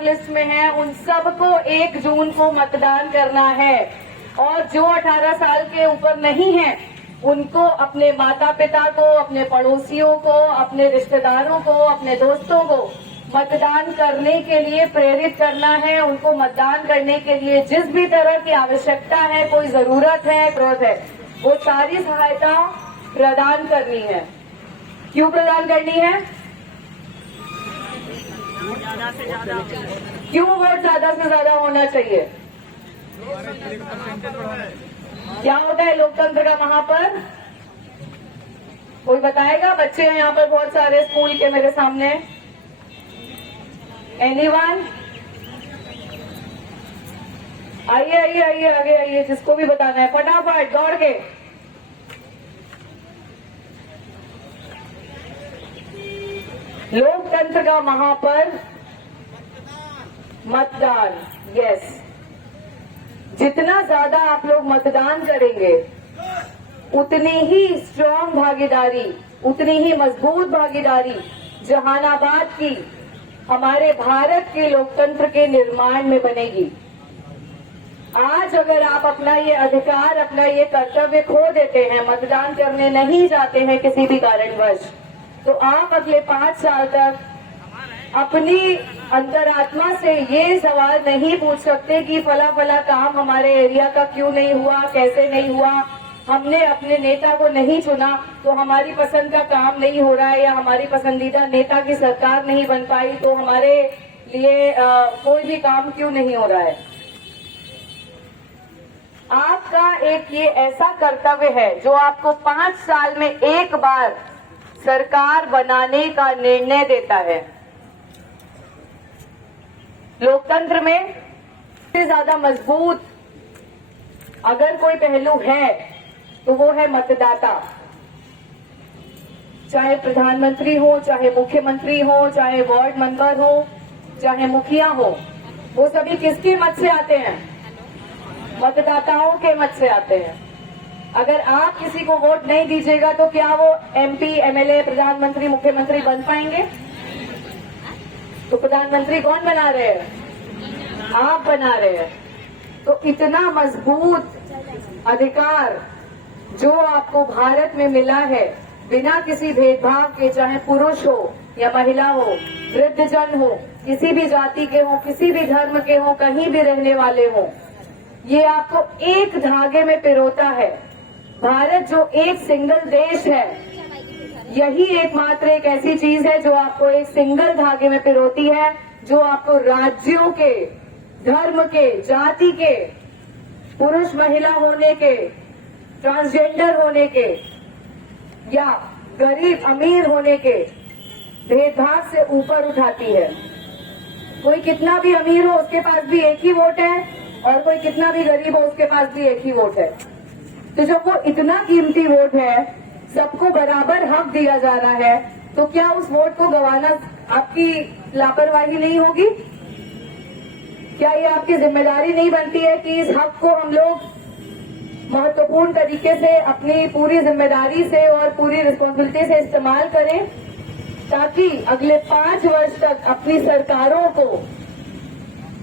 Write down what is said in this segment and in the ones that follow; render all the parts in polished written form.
Voter list में हैं उन सबको 1 जून को मतदान करना है। और जो 18 साल के ऊपर नहीं है उनको अपने माता पिता को, अपने पड़ोसियों को, अपने रिश्तेदारों को, अपने दोस्तों को मतदान करने के लिए प्रेरित करना है। उनको मतदान करने के लिए जिस भी तरह की आवश्यकता है, कोई जरूरत है, वो सारी सहायता प्रदान करनी है। क्यों प्रदान करनी है? क्यों वोट ज्यादा से ज्यादा होना चाहिए? क्या होता है लोकतंत्र का महापर्व? कोई बताएगा? बच्चे हैं यहाँ पर बहुत सारे स्कूल के मेरे सामने। एनीवन? आइए आइए आइए आगे आइए, जिसको भी बताना है फटाफट दौड़ के। लोकतंत्र का महापर्व मतदान। यस, जितना ज्यादा आप लोग मतदान करेंगे उतनी ही स्ट्रांग भागीदारी, उतनी ही मजबूत भागीदारी जहानाबाद की, हमारे भारत के लोकतंत्र के निर्माण में बनेगी। आज अगर आप अपना ये अधिकार, अपना ये कर्तव्य खो देते हैं, मतदान करने नहीं जाते हैं किसी भी कारणवश, तो आप अगले 5 साल तक अपनी अंतरात्मा से ये सवाल नहीं पूछ सकते कि फला फला काम हमारे एरिया का क्यों नहीं हुआ, कैसे नहीं हुआ, हमने अपने नेता को नहीं चुना तो हमारी पसंद का काम नहीं हो रहा है, या हमारी पसंदीदा नेता की सरकार नहीं बन पाई तो हमारे लिए कोई भी काम क्यों नहीं हो रहा है। आपका एक ये ऐसा कर्तव्य है जो आपको 5 साल में एक बार सरकार बनाने का निर्णय देता है। लोकतंत्र में सबसे ज्यादा मजबूत अगर कोई पहलू है तो वो है मतदाता। चाहे प्रधानमंत्री हो, चाहे मुख्यमंत्री हो, चाहे वार्ड मेंबर हो, चाहे मुखिया हो, वो सभी किसके मत से आते हैं? मतदाताओं के मत से आते हैं। अगर आप किसी को वोट नहीं दीजिएगा तो क्या वो MP, MLA, प्रधानमंत्री, मुख्यमंत्री बन पाएंगे? तो प्रधानमंत्री कौन बना रहे हैं? आप बना रहे हैं। तो इतना मजबूत अधिकार जो आपको भारत में मिला है, बिना किसी भेदभाव के, चाहे पुरुष हो या महिला हो, वृद्धजन हो, किसी भी जाति के हो, किसी भी धर्म के हो, कहीं भी रहने वाले हो, ये आपको एक धागे में पिरोता है। भारत जो एक सिंगल देश है, यही एकमात्र एक ऐसी चीज है जो आपको एक सिंगल धागे में पिरोती है, जो आपको राज्यों के, धर्म के, जाति के, पुरुष महिला होने के, ट्रांसजेंडर होने के या गरीब अमीर होने के भेदभाव से ऊपर उठाती है। कोई कितना भी अमीर हो उसके पास भी एक ही वोट है, और कोई कितना भी गरीब हो उसके पास भी एक ही वोट है। तो जब वो इतना कीमती वोट है, सबको बराबर हक दिया जा रहा है, तो क्या उस वोट को गंवाना आपकी लापरवाही नहीं होगी? क्या ये आपकी जिम्मेदारी नहीं बनती है कि इस हक को हम लोग महत्वपूर्ण तरीके से, अपनी पूरी जिम्मेदारी से और पूरी रिस्पॉन्सिबिलिटी से इस्तेमाल करें, ताकि अगले 5 वर्ष तक अपनी सरकारों को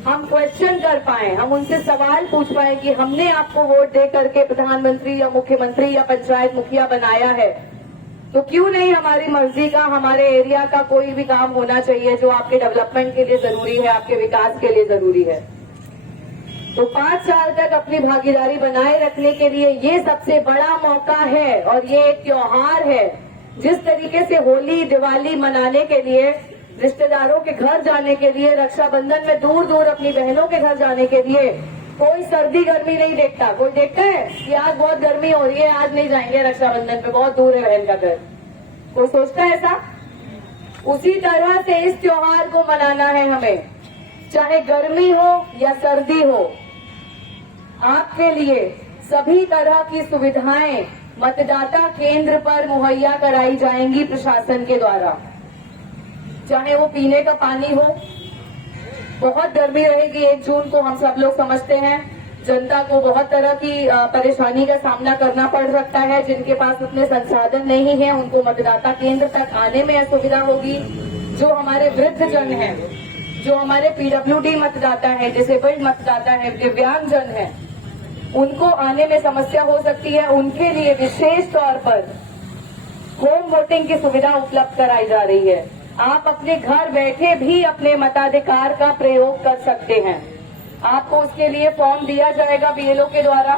हम क्वेश्चन कर पाए, हम उनसे सवाल पूछ पाए कि हमने आपको वोट दे करके प्रधानमंत्री या मुख्यमंत्री या पंचायत मुखिया बनाया है, तो क्यों नहीं हमारी मर्जी का, हमारे एरिया का कोई भी काम होना चाहिए जो आपके डेवलपमेंट के लिए जरूरी है, आपके विकास के लिए जरूरी है। तो 5 साल तक अपनी भागीदारी बनाए रखने के लिए ये सबसे बड़ा मौका है, और ये एक त्योहार है। जिस तरीके से होली, दिवाली मनाने के लिए, रिश्तेदारों के घर जाने के लिए, रक्षाबंधन में दूर दूर अपनी बहनों के घर जाने के लिए कोई सर्दी गर्मी नहीं देखता। कोई देखता है कि आज बहुत गर्मी हो रही है, आज नहीं जाएंगे रक्षाबंधन पे, बहुत दूर है बहन का घर? कोई सोचता है ऐसा? उसी तरह से इस त्योहार को मनाना है हमें, चाहे गर्मी हो या सर्दी हो। आपके लिए सभी तरह की सुविधाएं मतदाता केंद्र पर मुहैया कराई जाएंगी प्रशासन के द्वारा। चाहे वो पीने का पानी हो, बहुत गर्मी रहेगी 1 जून को, हम सब लोग समझते हैं। जनता को बहुत तरह की परेशानी का सामना करना पड़ सकता है। जिनके पास उतने संसाधन नहीं है, उनको मतदाता केंद्र तक आने में असुविधा होगी। जो हमारे वृद्धजन हैं, जो हमारे पीडब्ल्यूडी मतदाता है, डिसेबल्ड मतदाता है, दिव्यांगजन है, उनको आने में समस्या हो सकती है, उनके लिए विशेष तौर पर होम वोटिंग की सुविधा उपलब्ध कराई जा रही है। आप अपने घर बैठे भी अपने मताधिकार का प्रयोग कर सकते हैं। आपको उसके लिए फॉर्म दिया जाएगा बीएलओ के द्वारा।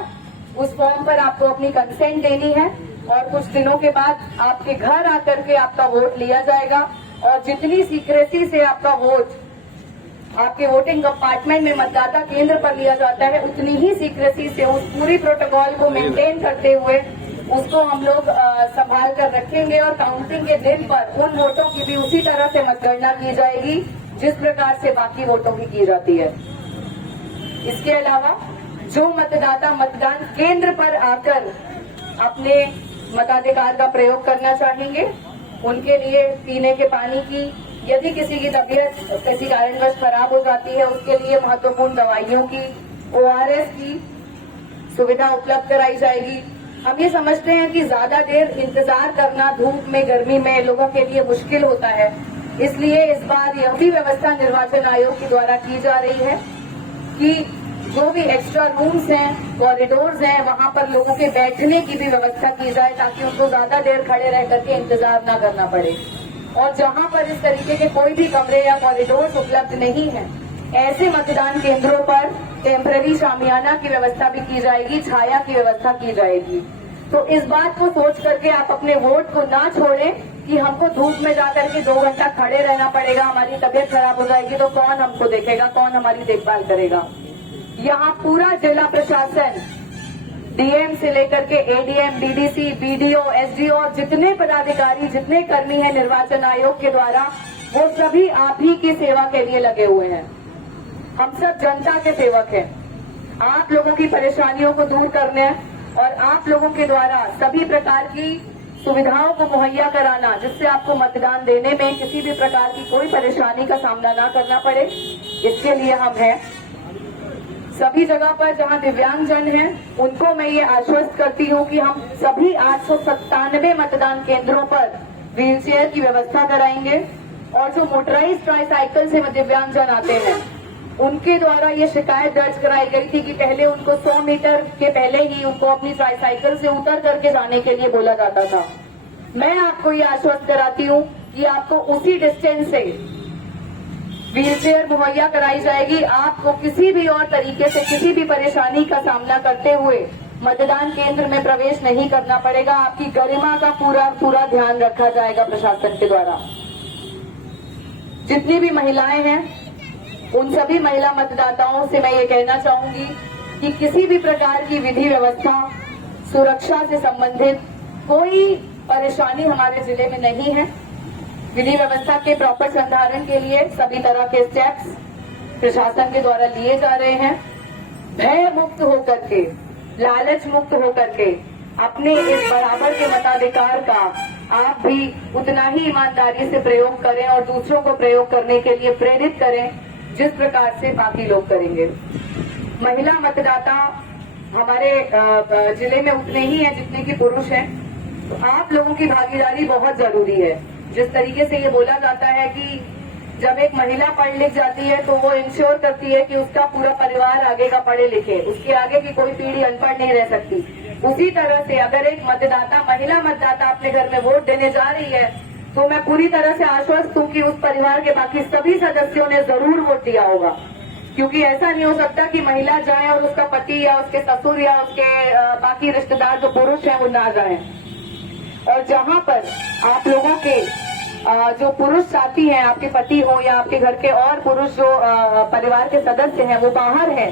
उस फॉर्म पर आपको अपनी कंसेंट देनी है और कुछ दिनों के बाद आपके घर आकर के आपका वोट लिया जाएगा और जितनी सीक्रेसी से आपका वोट आपके वोटिंग कंपार्टमेंट में मतदाता केंद्र पर लिया जाता है, उतनी ही सीक्रेसी से उस पूरी प्रोटोकॉल को मेंटेन करते हुए उसको हम लोग संभाल कर रखेंगे और काउंटिंग के दिन पर उन वोटों की भी उसी तरह से मतगणना की जाएगी जिस प्रकार से बाकी वोटों की जाती है। इसके अलावा जो मतदाता मतदान केंद्र पर आकर अपने मताधिकार का प्रयोग करना चाहेंगे, उनके लिए पीने के पानी की, यदि किसी की तबीयत किसी कारणवश खराब हो जाती है, उसके लिए महत्वपूर्ण दवाइयों की, ORS की सुविधा उपलब्ध कराई जाएगी। हम ये समझते हैं कि ज्यादा देर इंतजार करना धूप में, गर्मी में लोगों के लिए मुश्किल होता है, इसलिए इस बार यह भी व्यवस्था निर्वाचन आयोग के द्वारा की जा रही है कि जो भी एक्स्ट्रा रूम्स हैं, कॉरिडोर्स हैं, वहां पर लोगों के बैठने की भी व्यवस्था की जाए ताकि उनको ज्यादा देर खड़े रह करके इंतजार न करना पड़े। और जहां पर इस तरीके के कोई भी कमरे या कॉरिडोर्स उपलब्ध नहीं है, ऐसे मतदान केंद्रों पर टेम्पररी शामियाना की व्यवस्था भी की जाएगी, छाया की व्यवस्था की जाएगी। तो इस बात को सोच करके आप अपने वोट को ना छोड़ें कि हमको धूप में जाकर के 2 घंटा खड़े रहना पड़ेगा, हमारी तबीयत खराब हो जाएगी तो कौन हमको देखेगा, कौन हमारी देखभाल करेगा। यहाँ पूरा जिला प्रशासन, डीएम से लेकर के एडीएम, डीडीसी, बीडीओ, एसडीओ और जितने पदाधिकारी, जितने कर्मी हैं निर्वाचन आयोग के द्वारा, वो सभी आप ही की सेवा के लिए लगे हुए हैं। हम सब जनता के सेवक हैं, आप लोगों की परेशानियों को दूर करने और आप लोगों के द्वारा सभी प्रकार की सुविधाओं को मुहैया कराना, जिससे आपको मतदान देने में किसी भी प्रकार की कोई परेशानी का सामना ना करना पड़े, इसके लिए हम हैं। सभी जगह पर जहां दिव्यांगजन हैं, उनको मैं ये आश्वस्त करती हूं कि हम सभी 897 मतदान केंद्रों पर व्हीलचेयर की व्यवस्था कराएंगे और जो मोटराइज्ड ट्राईसाइकिल से दिव्यांगजन आते हैं, उनके द्वारा ये शिकायत दर्ज कराई गई थी कि पहले उनको 100 मीटर के पहले ही उनको अपनी ट्राईसाइकिल से उतर करके जाने के लिए बोला जाता था। मैं आपको ये आश्वस्त कराती हूँ कि आपको उसी डिस्टेंस से व्हीलचेयर मुहैया कराई जाएगी। आपको किसी भी और तरीके से किसी भी परेशानी का सामना करते हुए मतदान केंद्र में प्रवेश नहीं करना पड़ेगा। आपकी गरिमा का पूरा ध्यान रखा जाएगा प्रशासन के द्वारा। जितनी भी महिलाएं हैं, उन सभी महिला मतदाताओं से मैं ये कहना चाहूंगी कि किसी भी प्रकार की विधि व्यवस्था, सुरक्षा से संबंधित कोई परेशानी हमारे जिले में नहीं है। विधि व्यवस्था के प्रॉपर संधारण के लिए सभी तरह के स्टेप्स प्रशासन के द्वारा लिए जा रहे हैं। भय मुक्त होकर के, लालच मुक्त होकर के अपने इस बराबर के मताधिकार का आप भी उतना ही ईमानदारी से प्रयोग करें और दूसरों को प्रयोग करने के लिए प्रेरित करें जिस प्रकार से बाकी लोग करेंगे। महिला मतदाता हमारे जिले में उतने ही हैं जितने कि पुरुष हैं, तो आप लोगों की भागीदारी बहुत जरूरी है। जिस तरीके से ये बोला जाता है कि जब एक महिला पढ़ लिख जाती है तो वो इंश्योर करती है कि उसका पूरा परिवार आगे का पढ़े लिखे, उसके आगे की कोई पीढ़ी अनपढ़ नहीं रह सकती। उसी तरह से अगर एक मतदाता, महिला मतदाता अपने घर में वोट देने जा रही है तो मैं पूरी तरह से आश्वस्त हूँ कि उस परिवार के बाकी सभी सदस्यों ने जरूर वोट दिया होगा, क्योंकि ऐसा नहीं हो सकता कि महिला जाए और उसका पति या उसके ससुर या उसके बाकी रिश्तेदार जो पुरुष हैं वो ना जाएं। और जहां पर आप लोगों के जो पुरुष साथी हैं, आपके पति हो या आपके घर के और पुरुष जो परिवार के सदस्य हैं वो बाहर हैं,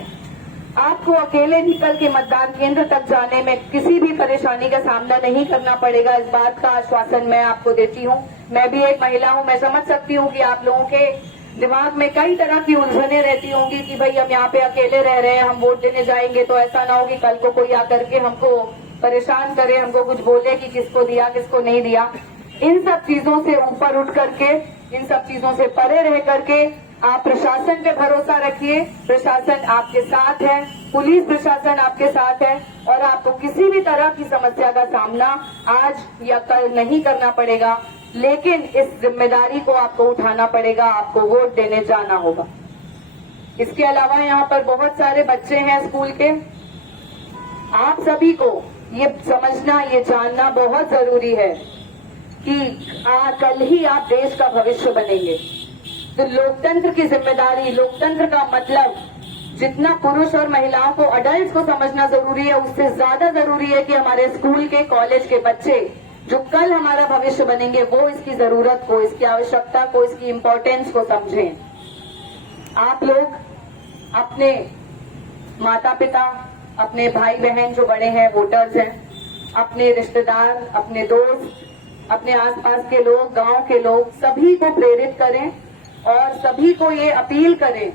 आपको अकेले निकल के मतदान केंद्र तक जाने में किसी भी परेशानी का सामना नहीं करना पड़ेगा। इस बात का आश्वासन मैं आपको देती हूँ। मैं भी एक महिला हूँ, मैं समझ सकती हूँ कि आप लोगों के दिमाग में कई तरह की उलझने रहती होंगी कि भाई हम यहाँ पे अकेले रह रहे हैं, हम वोट देने जाएंगे तो ऐसा ना हो कि कल को कोई आकर के हमको परेशान करे, हमको कुछ बोले कि किसको दिया किसको नहीं दिया। इन सब चीजों से ऊपर उठ करके, इन सब चीजों से परे रह करके आप प्रशासन पे भरोसा रखिए। प्रशासन आपके साथ है, पुलिस प्रशासन आपके साथ है और आपको किसी भी तरह की समस्या का सामना आज या कल नहीं करना पड़ेगा। लेकिन इस जिम्मेदारी को आपको उठाना पड़ेगा, आपको वोट देने जाना होगा। इसके अलावा यहाँ पर बहुत सारे बच्चे हैं स्कूल के। आप सभी को ये समझना, ये जानना बहुत जरूरी है कि कल ही आप देश का भविष्य बनेंगे। तो लोकतंत्र की जिम्मेदारी, लोकतंत्र का मतलब जितना पुरुष और महिलाओं को, अडल्ट को समझना जरूरी है, उससे ज्यादा जरूरी है कि हमारे स्कूल के, कॉलेज के बच्चे जो कल हमारा भविष्य बनेंगे वो इसकी जरूरत को, इसकी आवश्यकता को, इसकी इम्पोर्टेंस को समझें। आप लोग अपने माता पिता, अपने भाई बहन जो बड़े हैं, वोटर्स हैं, अपने रिश्तेदार, अपने दोस्त, अपने आसपास के लोग, गांव के लोग, सभी को प्रेरित करें और सभी को ये अपील करें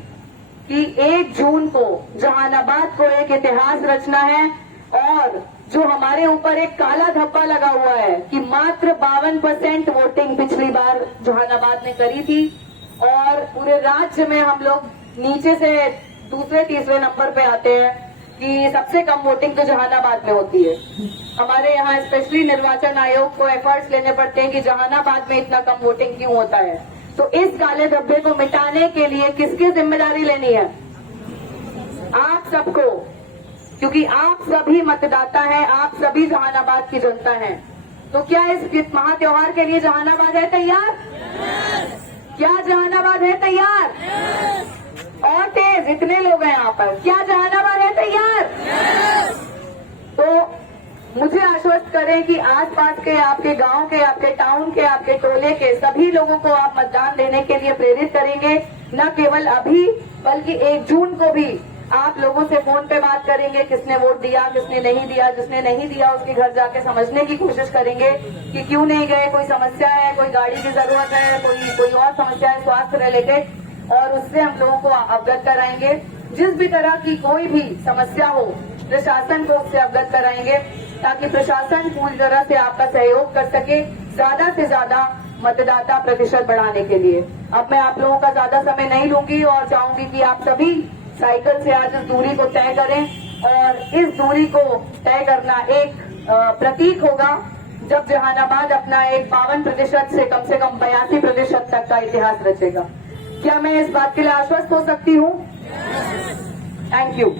कि 1 जून को जहानाबाद को एक इतिहास रचना है। और जो हमारे ऊपर एक काला धब्बा लगा हुआ है कि मात्र 52% वोटिंग पिछली बार जहानाबाद ने करी थी और पूरे राज्य में हम लोग नीचे से दूसरे तीसरे नंबर पे आते हैं कि सबसे कम वोटिंग तो जहानाबाद में होती है। हमारे यहाँ स्पेशली निर्वाचन आयोग को एफर्ट्स लेने पड़ते हैं कि जहानाबाद में इतना कम वोटिंग क्यों होता है। तो इस काले धब्बे को मिटाने के लिए किसकी जिम्मेदारी लेनी है? आप सबको, क्योंकि आप सभी मतदाता हैं, आप सभी जहानाबाद की जनता हैं। तो क्या इस महा त्योहार के लिए जहानाबाद है तैयार? क्या जहानाबाद है तैयार? और तेज, इतने लोग हैं यहाँ पर, क्या जहानाबाद है तैयार? तो मुझे आश्वस्त करें कि आसपास के, आपके गांव के, आपके टाउन के, आपके टोले के सभी लोगों को आप मतदान देने के लिए प्रेरित करेंगे। न केवल अभी बल्कि 1 जून को भी आप लोगों से फोन पे बात करेंगे, किसने वोट दिया, किसने नहीं दिया। जिसने नहीं दिया उसके घर जाके समझने की कोशिश करेंगे कि क्यों नहीं गए, कोई समस्या है, कोई गाड़ी की जरूरत है, कोई और समस्या है स्वास्थ्य रिलेटेड, और उससे हम लोगों को अवगत कराएंगे। जिस भी तरह की कोई भी समस्या हो प्रशासन को उससे अवगत कराएंगे ताकि प्रशासन पूरी तरह से आपका सहयोग कर सके ज्यादा से ज्यादा मतदाता प्रतिशत बढ़ाने के लिए। अब मैं आप लोगों का ज्यादा समय नहीं लूंगी और चाहूंगी कि आप सभी साइकिल से आज इस दूरी को तय करें और इस दूरी को तय करना एक प्रतीक होगा जब जहानाबाद अपना एक 52% से कम 82% तक का इतिहास रचेगा। क्या मैं इस बात के लिए आश्वस्त हो सकती हूँ? Thank you.